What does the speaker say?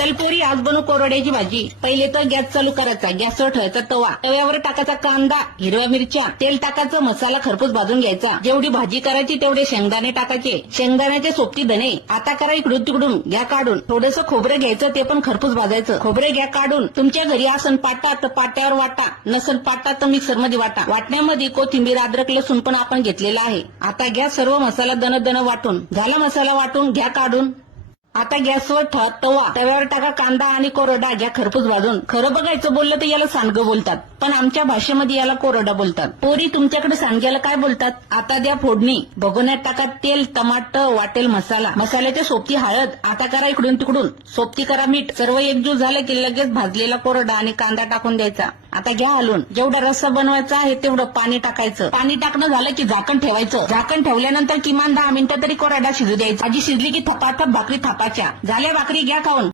चलपोरी आज बनू कोरड्याची भाजी. पहिले तर गॅस चालू करायचा. गॅसवर ठेवायचा तवा. तव्यावर टाकायचा कांदा हिरव्या मिरच्या. तेल टाकायचं मसाला खरपूस भाजून घ्यायचा. जेवढी भाजी करायची तेवढे शेंगदाणे टाकायचे. शेंगदाण्याचे सोबती धणे आता करा इकडून तिकडून. घ्या काढून. थोडस खोबरं घ्यायचं ते पण खरपूस भाजायचं. खोबरे घ्या काढून. तुमच्या घरी आसन पाटा तर पाट्यावर वाटा. नसन पाटा तर मिक्सरमध्ये वाटा. वाटण्यामध्ये कोथिंबीर अद्रक लसूण पण आपण घेतलेला आहे. आता घ्या सर्व मसाला दन दन वाटून. झाला मसाला वाटून घ्या काढून. आता गॅसवर ठेवा तवा. तव्यावर टाका कांदा आणि कोरडा घ्या खरपूस भाजून. खरं बघायचं बोललं तर याला सांडगं बोलतात. पण आमच्या भाषेमध्ये याला कोरडा बोलतात. पोरी तुमच्याकडे सांडग्याला काय बोलतात? आता द्या फोडणी. भगोन्यात टाका तेल टमाट वाटेल मसाला. मसाल्याच्या सोबती हळद. आता करा इकडून तिकडून. सोबती करा मीठ. सर्व एकजूट झालं की लगेच भाजलेला कोरडा आणि कांदा टाकून द्यायचा. आता घ्या हलून जेवढा रस्सा बनवायचा आहे तेवढं पाणी टाकायचं. पाणी टाकणं झालं की झाकण ठेवायचं. झाकण ठेवल्यानंतर किमान दहा मिनिटं तरी कोरडा शिजू द्यायचा. आजी शिजली की थपाथप भाकरी बापाच्या. झाल्या भाकरी घ्या खाऊन.